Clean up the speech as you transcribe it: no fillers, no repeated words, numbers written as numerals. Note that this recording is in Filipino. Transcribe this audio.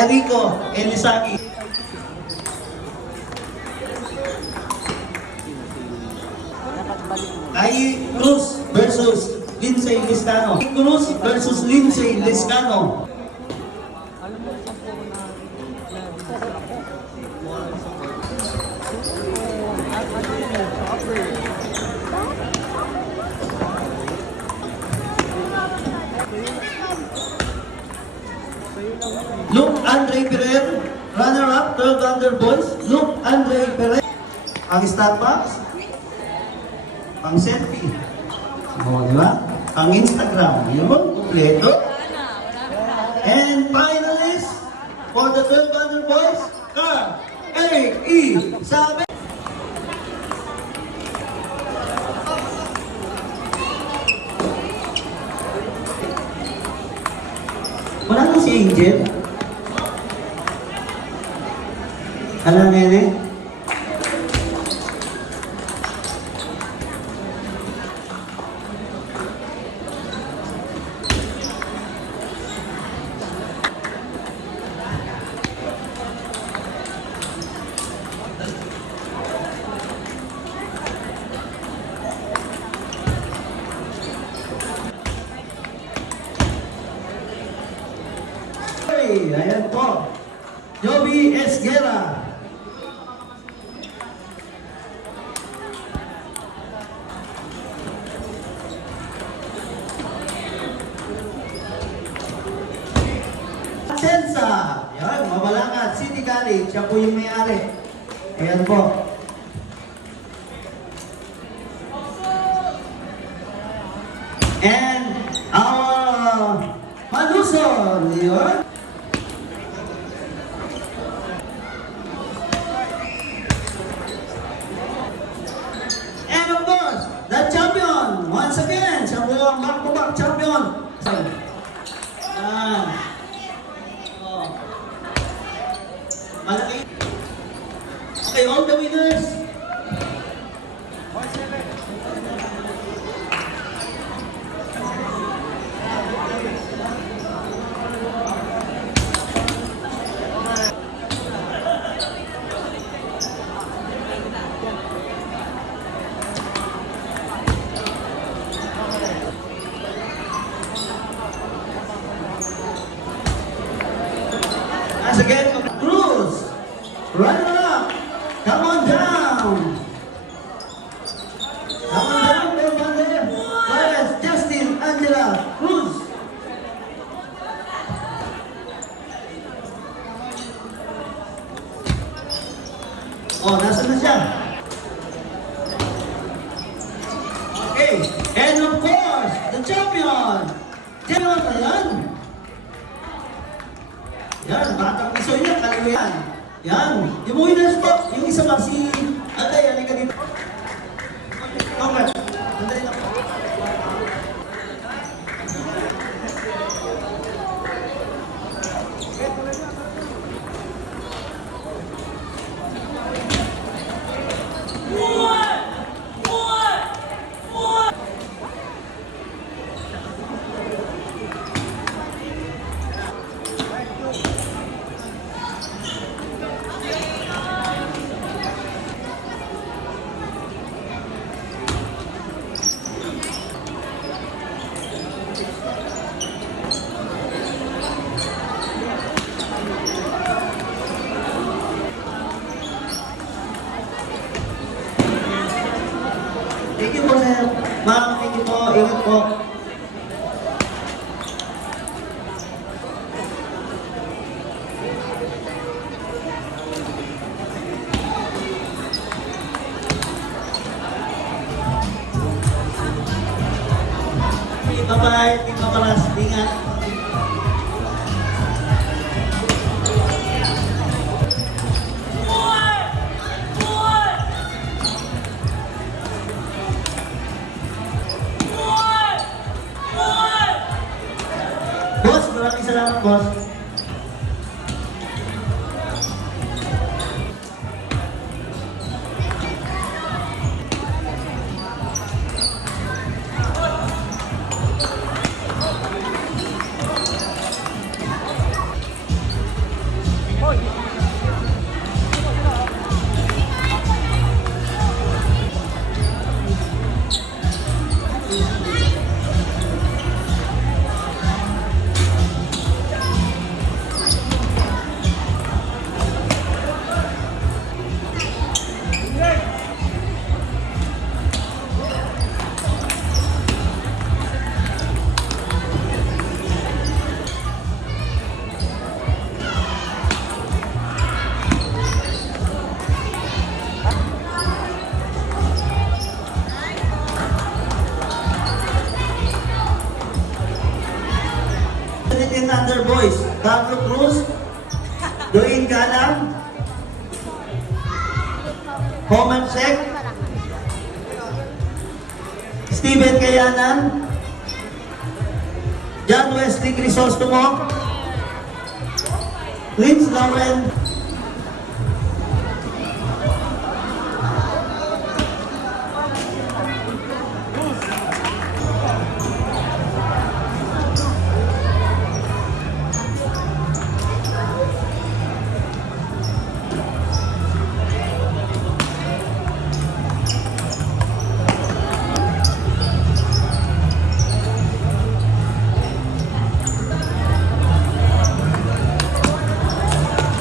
Enrico Elisagi. Ay Cruz versus Lindsay Liscano. Cruz versus Lindsay Liscano. Luke Andre Perez, runner-up, 12 under boys. Luke Andre Perez. Ang stat box, ang selfie. O, di ba? Ang Instagram. Yun, kompleto. And finalist for the 12 under boys, Carl Eric E. Sabe. Wala na si Angel. Alam nene? Ayan po. Joby Esguera. Sensa. Yan, Mabalangat City College. Siya po yung may-ari. Ayan po. And our Maluson. Yun. And of course, the champion, once again, siya po ang back-to-back champion. Yan. Oh. Malaki. Okay, all the winners. Once again, Cruz, runner up, come on down. Come on down, Belvander. Flores, Justin, Angela, Cruz. Oh, nasa na siya? Okay, and of course, the champion. Champion, ayan. Yan, batang iso niya, kaliwian. Yan, yung winners po, yung isa pa si Alay, halika dito. Congrats. Sandali na po. Thank you po, sir. Ma'am, thank you po. Ingat po. Bye-bye. Thank you, Papalas. Ingat. Boss, maraming salamat, boss. Boys, Carlo Cruz, Dwayne Galang, Homan Sek, Steven Kayanan, John Wesley Crisostomo, Vince Lauren,